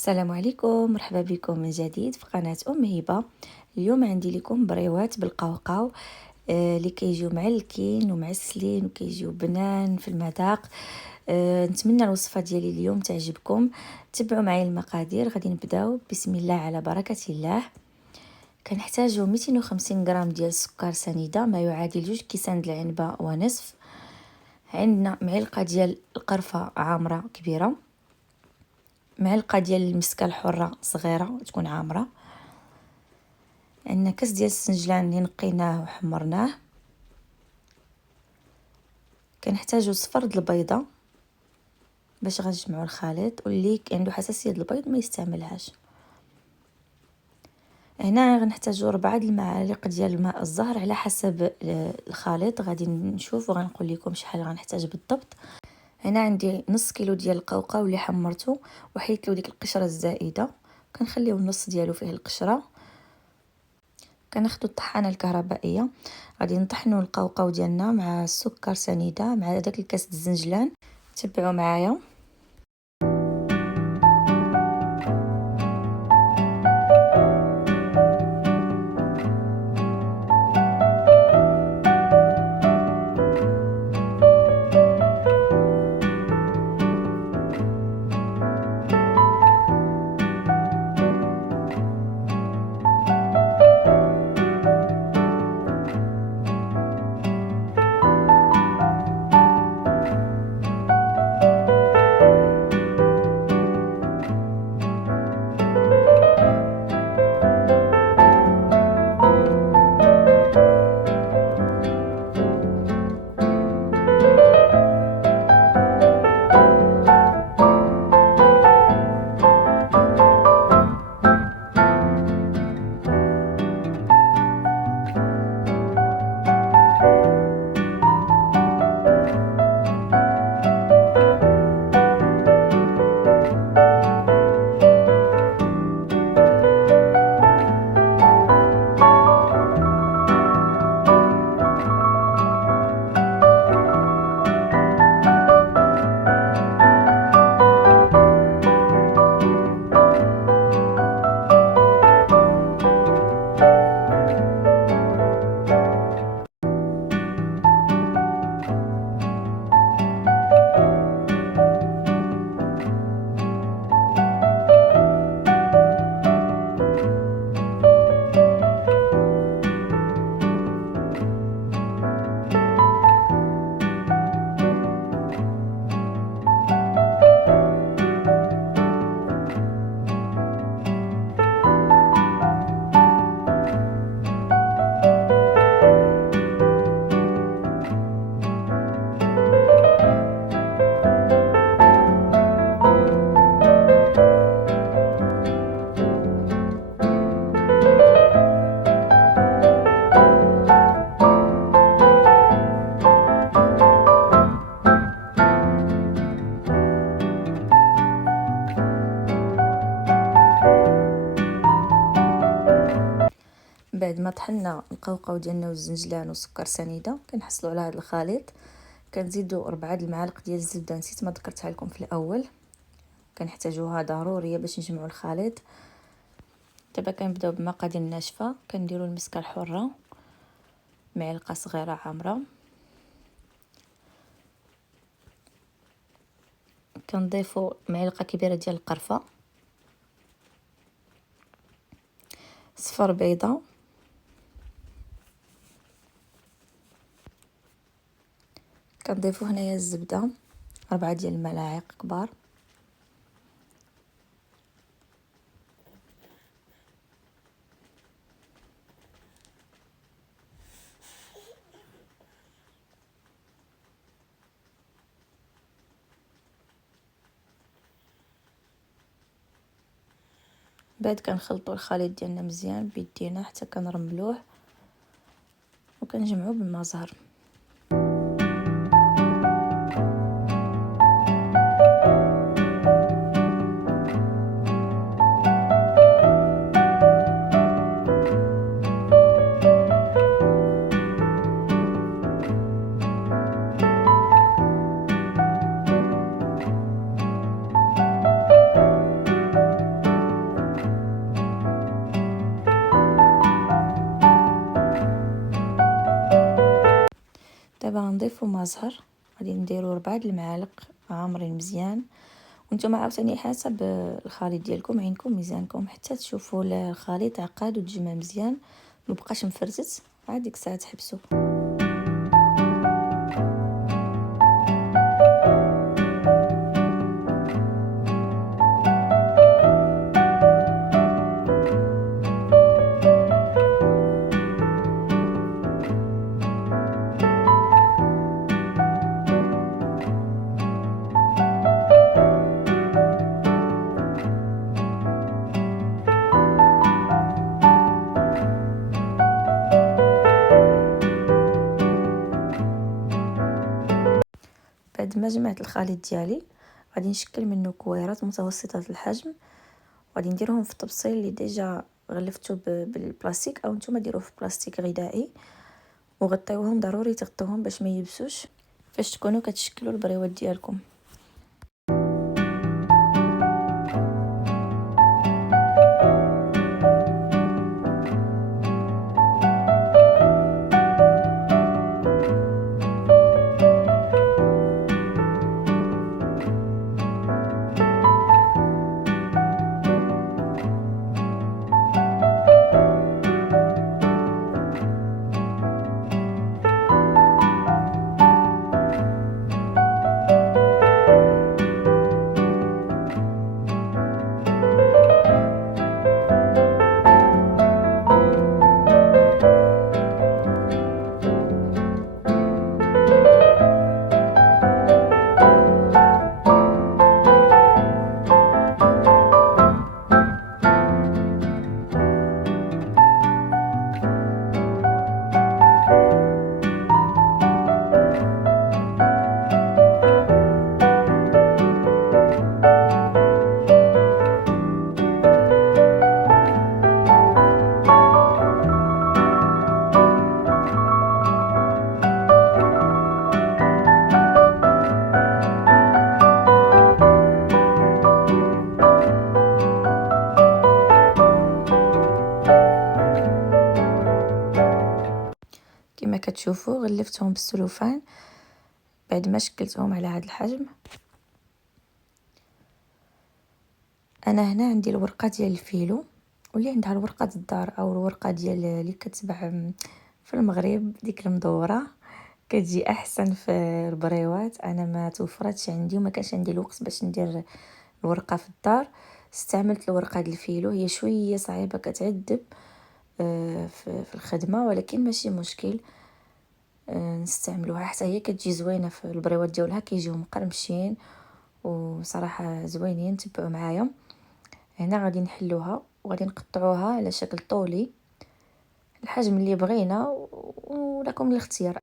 السلام عليكم، مرحبا بكم من جديد في قناة هبة. اليوم عندي لكم بريوات بالقوقاو اللي كيجيو معلكين ومعسلين وكيجيو بنان في المذاق. نتمنى الوصفة ديالي اليوم تعجبكم. تبعوا معايا المقادير، غادي نبداو بسم الله على بركة الله. كنحتاجو 250 غرام ديال السكر سنيدة، ما يعادل 2 كيسان د العنبة ونصف. عندنا معلقة ديال القرفة عامرة كبيرة، معلقه ديال المسكه الحره صغيره تكون عامره، عندنا كاس ديال السنجلان اللي نقيناه وحمرناه، كنحتاجو صفر د البيضه باش غنجمعوا الخليط، واللي عنده حساسيه البيض ما يستعملهاش. هنا غنحتاجو 4 المعالق ديال الماء الزهر على حسب الخليط، غادي نشوف وغنقول لكم شحال غنحتاج بالضبط. هنا عندي نص كيلو ديال القوقاو اللي حمرته وحيدت له ديك القشره الزائده، كنخليو النص ديالو فيه القشره. كناخدو الطحانه الكهربائيه، غادي نطحنوا القوقاو ديالنا مع السكر سنيده مع داك الكاس د الزنجلان. تبعوا معايا. بعد ما طحنا القوقاو ديالنا والزنجلان والسكر سنيده، كنحصلوا على هذا الخليط. كنزيدوا 4 المعالق ديال الزبده، نسيت ما ذكرتها لكم في الاول، كنحتاجوها ضروريه باش نجمعوا الخليط. دابا كنبداو بمقادير الناشفه. كنديروا المسكه الحره معلقه صغيره عامره، كنضيفوا معلقه كبيره ديال القرفه، صفر بيضه، كنضيفوا هنايا الزبده 4 ديال الملاعق كبار، بعد كنخلطوا الخليط ديالنا مزيان بيدينا حتى كنرملوه وكنجمعوه بالماء زهر. ما زهر غادي نديرو 4 المعالق عامرين مزيان. وانتم عاوتاني حسب الخليط ديالكم، عينكم ميزانكم، حتى تشوفوا الخليط عقاد وتجمع مزيان مبقاش مفرزت، عاد ديك الساعه تحبسوا. بعد ما جمعت الخليط ديالي غادي نشكل منه كويرات متوسطه الحجم، وغادي نديرهم في الطبسيل اللي ديجا غلفتو بالبلاستيك، او نتوما ديروه في بلاستيك غذائي، وغطيوهم ضروري تغطوهم باش ما يبسوش فاش تكونوا كتشكلوا البريوات ديالكم. كما كتشوفوا غلفتهم بالسلوفان بعد ما شكلتهم على هذا الحجم. انا هنا عندي الورقه ديال الفيلو، واللي عندها الورقه د الدار او الورقه ديال اللي كتباع في المغرب ديك المدوره كتجي احسن في البريوات. انا ما توفرتش عندي وما كانش عندي الوقت باش ندير الورقه في الدار، استعملت الورقه ديال الفيلو. هي شويه صعيبه كتعذب في الخدمه، ولكن ماشي مشكل، نستعملوها حتى هي كتجي زوينه في البريوات ديالها، كيجيو مقرمشين وصراحه زوينين. تبعوا معايا. هنا غادي نحلوها وغادي نقطعوها على شكل طولي الحجم اللي بغينا، ولكم الاختيار.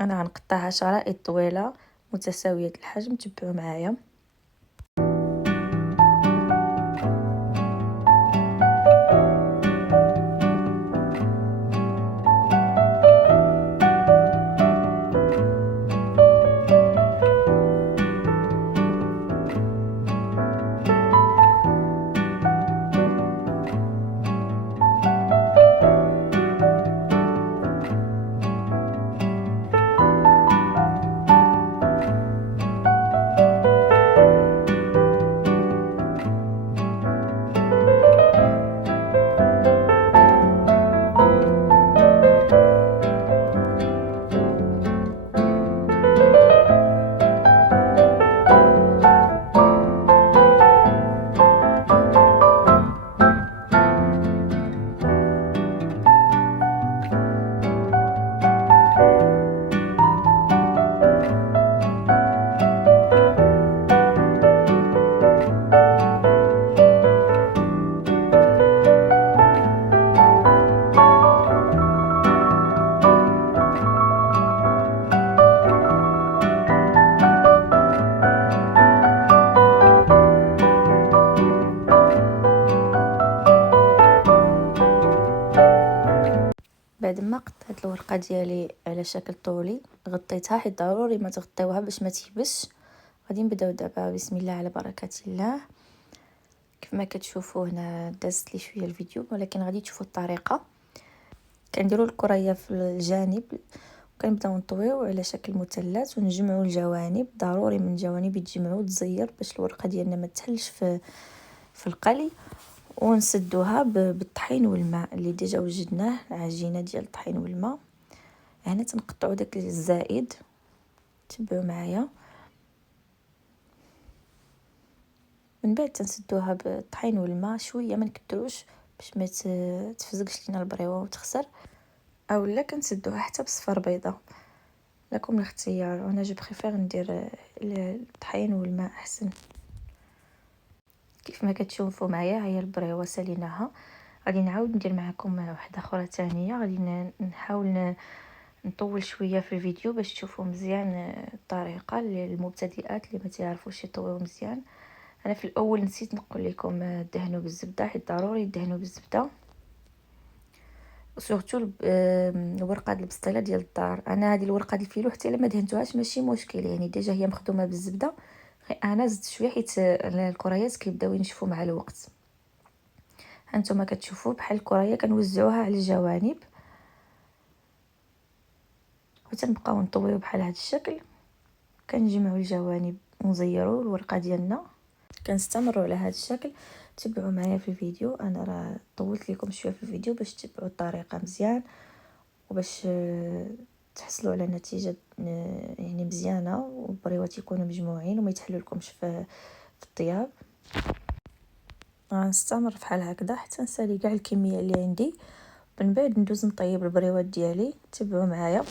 انا غنقطعها شرائط طويله متساويه الحجم. تبعوا معايا. بعد ما قطعت الورقه ديالي على شكل طولي غطيتها، حيت ضروري ما تغطيوها باش ما تيبش. غادي نبداو دابا بسم الله على بركه الله. كيف ما كتشوفوا هنا دازت لي شويه الفيديو، ولكن غادي تشوفوا الطريقه. كنديروا الكريه في الجانب كنبداو نطويو على شكل مثلث ونجمعوا الجوانب. ضروري من الجوانب يتجمعوا تزير باش الورقه ديالنا ما تحلش في القلي. ونسدوها بالطحين والماء اللي ديجا وجدناه، العجينه ديال الطحين والماء. هنا تنقطعوا داك الزائد، تبعوا معايا. من بعد تنسدوها بالطحين والماء شويه، ما نكثروش باش ما تفزقش لينا البريوه وتخسر، اولا كنسدوها حتى بصفر بيضه. لكم الاختيار، وانا جو بريفير ندير الطحين والماء احسن. كيف ما كتشوفوا معايا هي البريوه ساليناها. غادي نعاود ندير معكم واحده اخرى ثانيه. غادي نحاول نطول شويه في الفيديو باش تشوفوا مزيان الطريقه للمبتدئات اللي ما تعرفوش يطويو مزيان. انا في الاول نسيت نقول لكم دهنوا بالزبده، حيت ضروري دهنوا بالزبده، سورتو الورقه ديال البسطيله ديال الدار. انا هذه الورقه ديال الفيلو حتى الا ما دهنتوهاش ماشي مشكل، يعني ديجا هي مخدومه بالزبده. انا زدت شويه حيت الكريات كيبداو ينشفوا مع الوقت. هانتوما كتشوفوا بحال الكريه كنوزعوها على الجوانب وتنبقاو نطويو بحال هذا الشكل. كنجمعوا الجوانب ونزيروا الورقه ديالنا. كنستمروا على هذا الشكل. تبعوا معايا في الفيديو، انا راه طولت لكم شويه في الفيديو باش تتبعوا الطريقه مزيان وباش تحصلوا على نتيجه يعني مزيانه، والبريوات يكونوا مجموعين وما يتحلوا لكمش في الطياب. غنستمر بحال هكذا حتى نسالي كاع الكميه اللي عندي. من بعد ندوز نطيب البريوات ديالي. تبعوا معايا.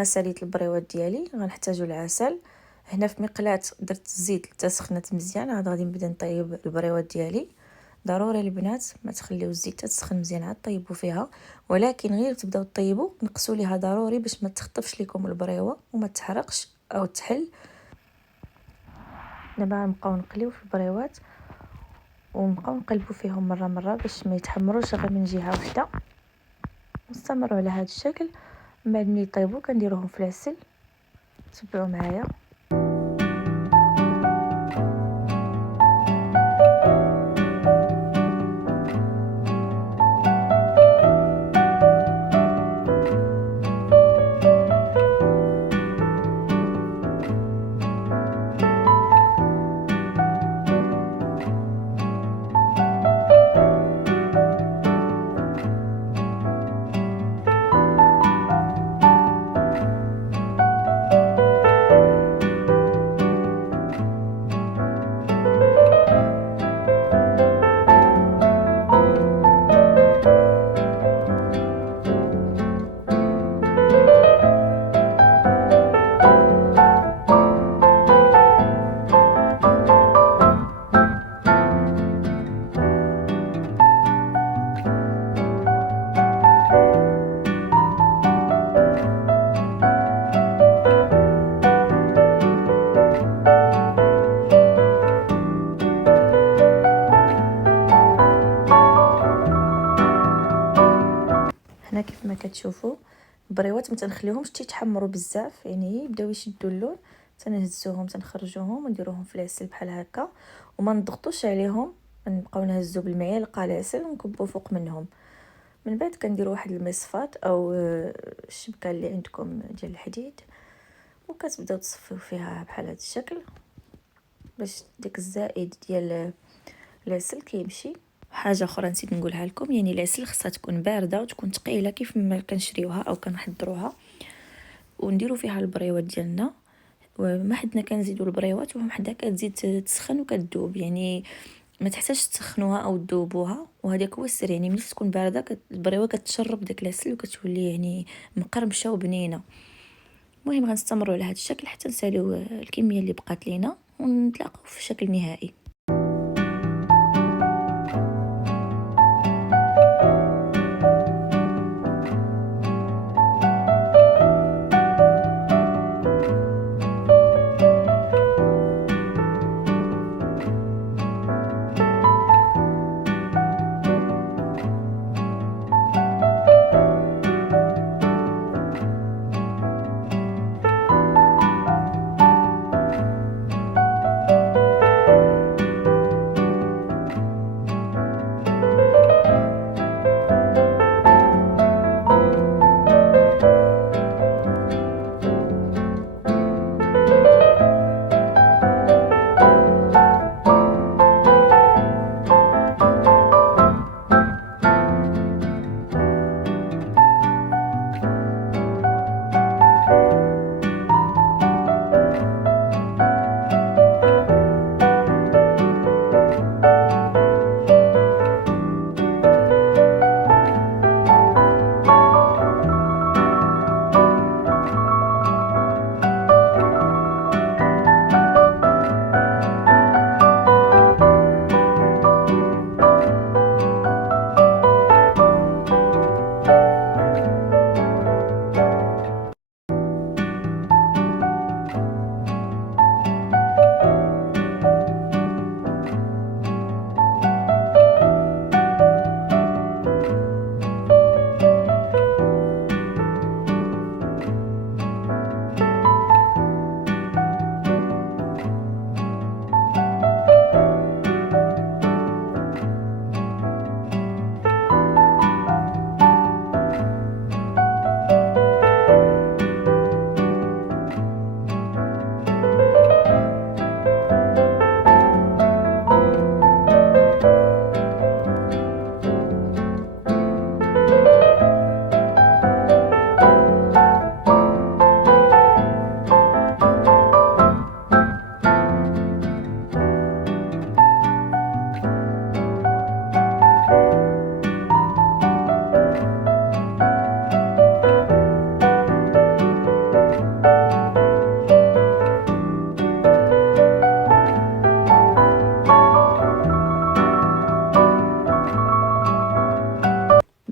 ما ساليت البريوات ديالي غنحتاجو العسل. هنا في مقلاة درت الزيت حتى سخنت مزيان. عاد غادي نبدا نطيب البريوات ديالي. ضروري البنات ما تخليو الزيت تسخن مزيان عاد طيبوا فيها، ولكن غير تبداو طيبوا نقصوا ليها ضروري باش ما تخطفش لكم البريوه وما تحرقش او تحل. دابا نبقاو نقليو في البريوات ونبقاو نقلبوا فيهم مره مره باش ما يتحمروش غير من جهه واحده. نستمروا على هذا الشكل. من بعد ملي يطيبوا كنديروهم في العسل. تبعوا معايا. هنا كيف ما كتشوفوا البريوات ما تنخليوهمش تيتحمروا بزاف، يعني يبداو يشدوا اللون تنهزوهم تنخرجوهم ونديروهم في العسل بحال هكا وما نضغطوش عليهم. نبقاو نهزو بالمعلقه العسل ونكبوا فوق منهم. من بعد كنديروا واحد المصفات او الشبكه اللي عندكم ديال الحديد وكتبداو تصفيو فيها بحال هذا الشكل باش داك الزائد ديال العسل كيمشي. حاجه اخرى نسيت نقولها لكم، يعني العسل خصها تكون بارده وتكون ثقيله كيف ما كنشريوها او كنحضروها ونديروا فيها البريوات ديالنا. وما حدنا كنزيدوا البريوات وهم حدا كتزيد تسخن وكتذوب، يعني ما تحتاجش تسخنوها او تذوبوها. وهذاك هو السر، يعني ملي تكون بارده البريوه كتشرب داك العسل وكتولي يعني مقرمشه وبنينه. المهم غنستمروا على هذا الشكل حتى نساليو الكميه اللي بقات لينا ونتلاقاو في الشكل النهائي.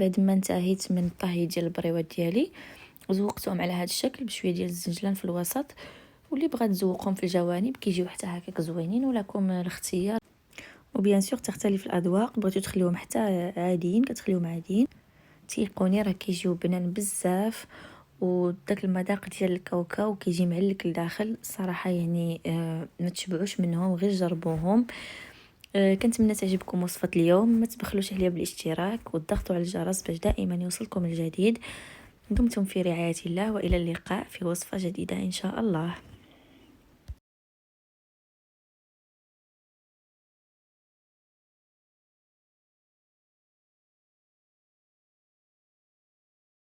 بعد ما انتهيت من الطهي ديال البريوات ديالي وزوقتهم على هذا الشكل بشويه ديال الزنجلان في الوسط، واللي بغات تزوقهم في الجوانب كيجيو حتى هكاك زوينين، ولكم الاختيار. وبيان سور تختلف الاذواق، بغيتو تخليوهم حتى عاديين كتخليوهم عاديين، تيقوني راه كيجيو بنان بزاف. وداك المذاق ديال الكاوكاو كيجي معلك لداخل صراحه، يعني ما تشبعوش منهم، غير جربوهم. كنتمنى تعجبكم وصفه اليوم، ما تبخلوش عليا بالاشتراك والضغط على الجرس باش دائما يوصلكم الجديد. دمتم في رعايه الله، والى اللقاء في وصفه جديده ان شاء الله.